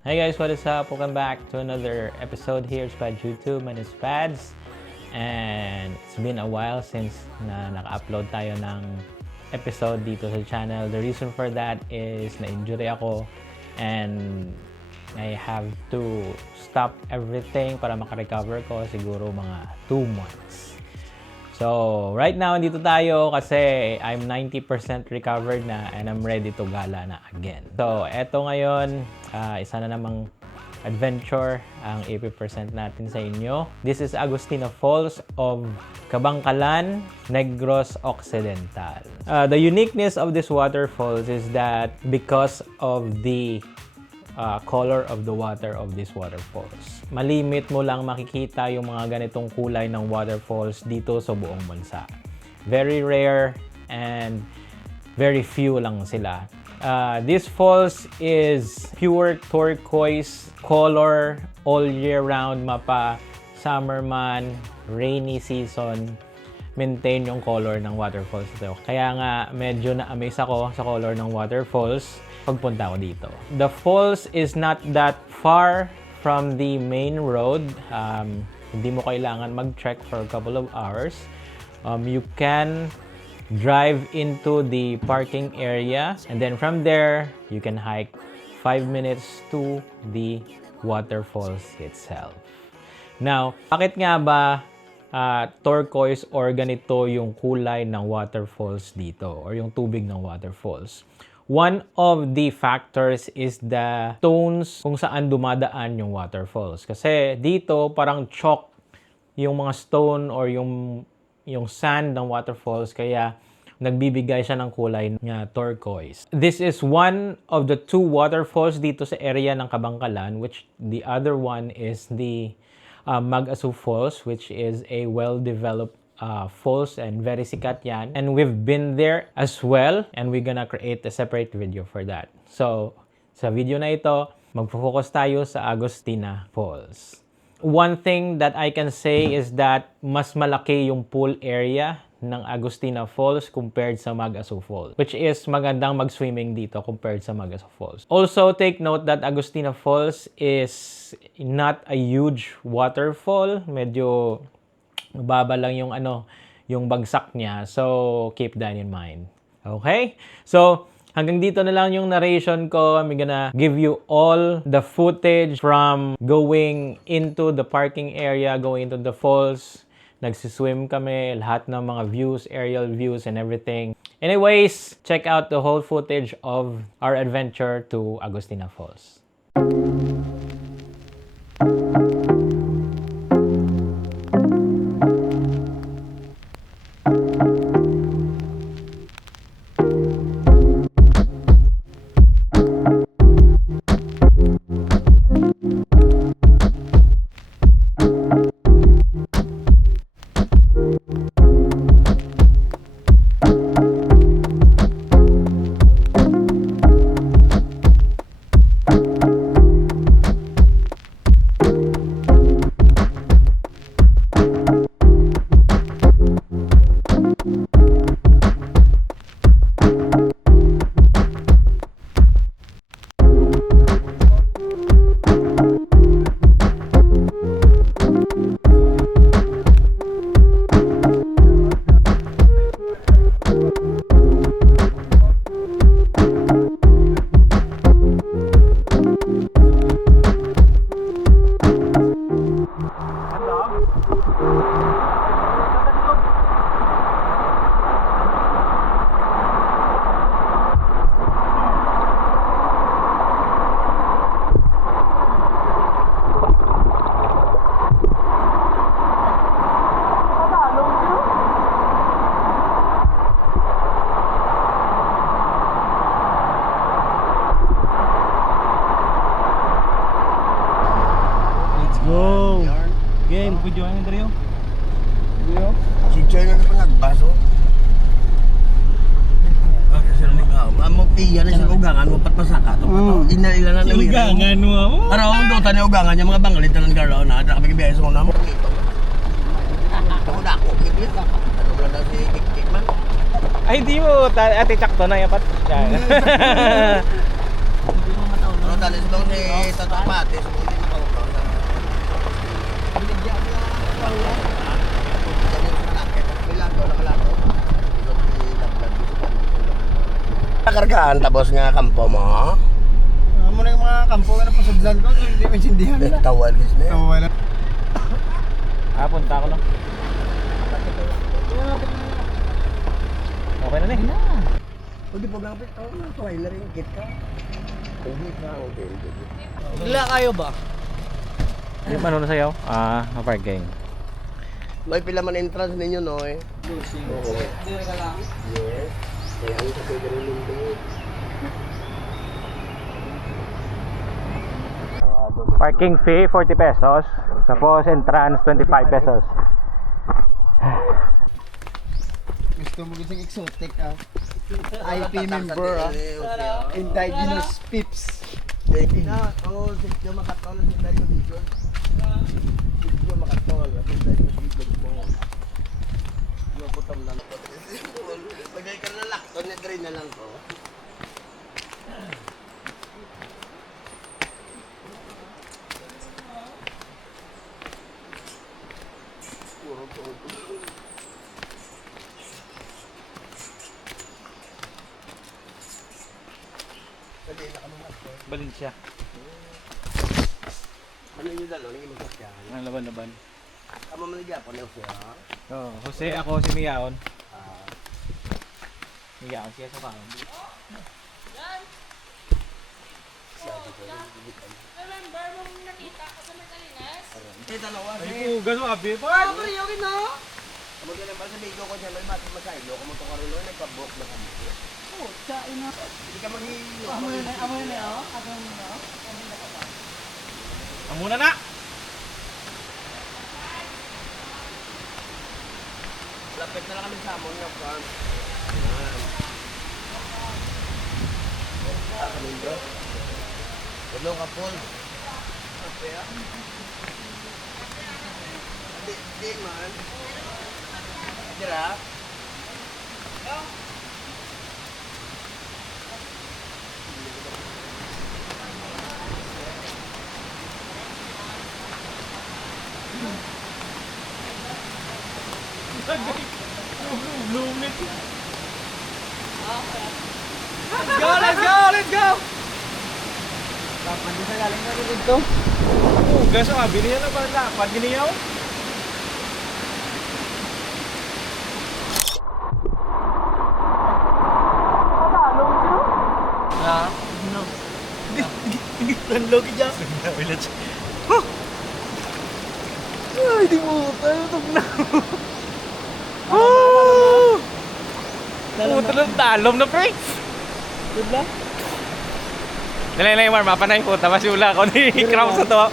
Hey guys, what is up? Welcome back to another episode here at Spads YouTube. My name is Spads, and it's been a while since naka-upload tayo ng episode dito sa channel. The reason for that is na-injury ako and I have to stop everything para makarecover ko siguro mga 2 months. So, right now, dito tayo kasi I'm 90% recovered na and I'm ready to gala na again. So, eto ngayon, isa na namang adventure ang i-present natin sa inyo. This is Agustina Falls of Kabangkalan, Negros Occidental. The uniqueness of this waterfalls is that because of the color of the water of these waterfalls. Malimit mo lang makikita yung mga ganitong kulay ng waterfalls dito sa buong bansa. Very rare and very few lang sila. This falls is pure turquoise color all year round, mapa summer man, rainy season, maintain yung color ng waterfalls ito. Kaya nga medyo na-amaze ako sa color ng waterfalls pagpunta ko dito. The falls is not that far from the main road. Hindi mo kailangan mag-trek for a couple of hours. You can drive into the parking area and then from there, you can hike 5 minutes to the waterfalls itself. Now, bakit nga ba turquoise or ganito yung kulay ng waterfalls dito or yung tubig ng waterfalls? One of the factors is the stones kung saan dumadaan yung waterfalls. Kasi dito parang chalk yung mga stone or yung sand ng waterfalls kaya nagbibigay siya ng kulay na turquoise. This is one of the 2 waterfalls dito sa area ng Kabangkalan, which the other one is the Mag-Asu Falls, which is a well-developed falls and very sikat yan. And we've been there as well and we're gonna create a separate video for that. So, sa video na ito, magpo-focus tayo sa Agustina Falls. One thing that I can say is that mas malaki yung pool area ng Agustina Falls compared sa Mag-Asu Falls, which is magandang mag-swimming dito compared sa Mag-Asu Falls. Also, take note that Agustina Falls is not a huge waterfall. Medyo mababa lang yung bagsak niya. So, keep that in mind. Okay? So, hanggang dito na lang yung narration ko. I'm gonna give you all the footage from going into the parking area, going into the falls. Nagsiswim kami, lahat ng mga views, aerial views and everything. Anyways, check out the whole footage of our adventure to Agustina Falls. Go! Game, videoan na rin yun. Video? Si Joy na pa nagbaso. Kasi mo tiyan na sa ugangan mo patpasaka to. Inailan na namin. Ugangan mo. Para ako do tani ugangan niya mga bangalit na garaw na ada kapag biyahe sa una mo. Ako na ako, hindi ka. Ano ba na si Kik man? Ay, di mo. Ate, sakto na. Yapat. Hindi mo matawag. dali sa si Tato Pati, sa mga nakaupaw. Binigyan mo lang ako wala. Ganyan sa kalakit. Bilato, nakalato. Nakargaan tapos nga kampo mo. Amo na yung mga kampo na pasudlan ko, so hindi maintindihan na. Tawal guys na. Wala. Punta ako lang. Okay na ni. Hindi po gapit. Trailer yung kit ka. Hindi pa. Bigla kayo ba? Yung ano na sayaw? Parking. May pila man entrance ninyo, no eh. Oo. Dire ka lang. Yes. Kaya ang sa pwede rin yung doon. Parking fee 40 pesos. Tapos entrance 25 pesos. Gusto mo gising exotic ah. IP member ah. Indigenous pips. Na, ako sityo makatol sa tayo dito. Sityo makatol sa tayo dito mo. Yo putam lang. Bagay ka na lakto na drain na lang ko. Puro to. Dali na kami lakto. Valencia. Ano yung dalo? Ano yung masakyan? Ang laban-laban. Tama mo na Japon na siya. Oh, Jose, ako si Miaon. Miaon siya sa kaon. Remember mong nakita ka sa Magdalinas? Eh, dalawa. Ay, gaso abi pa. Kamu din naman sa bigo ko dyan, may matik masaylo. Kamu to karulo, nagpabok na kami. Hindi ka maghihilo. Amo na na. Lapit na lang kami sa amon nga farm. Kami bro. Hello ka Paul. Di man. Dira. Lumit. Let's go! Dapat di sa galing na dito. Gaso abi niya na ba dapat giniyaw? Ha? No. Nanlogi dyan. Ay, di mo tayo tog na. Talom na pre. Good luck. Dali, Mar, mapanay po. Tapos yung ula ko ni Crown sa to.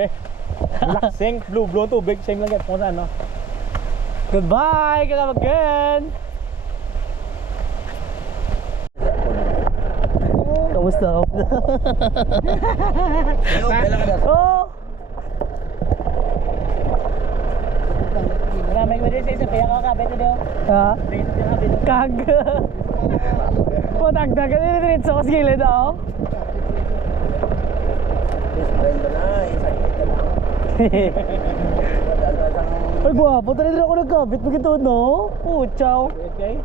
Grabe. Laksing, blue tubig, same lang yan kung saan, no? Goodbye, Kalamagan! Kamusta? Oh! Maraming mo din sa isa, kaya kakabit na daw. Ha? Kag. Patagdag ka din diretso ko sa gilid ako. Display mo na, isakit ka lang. Ay, guwapo. Tali din ako nagkabit. Pagkito, no? Oh, ciao. Okay?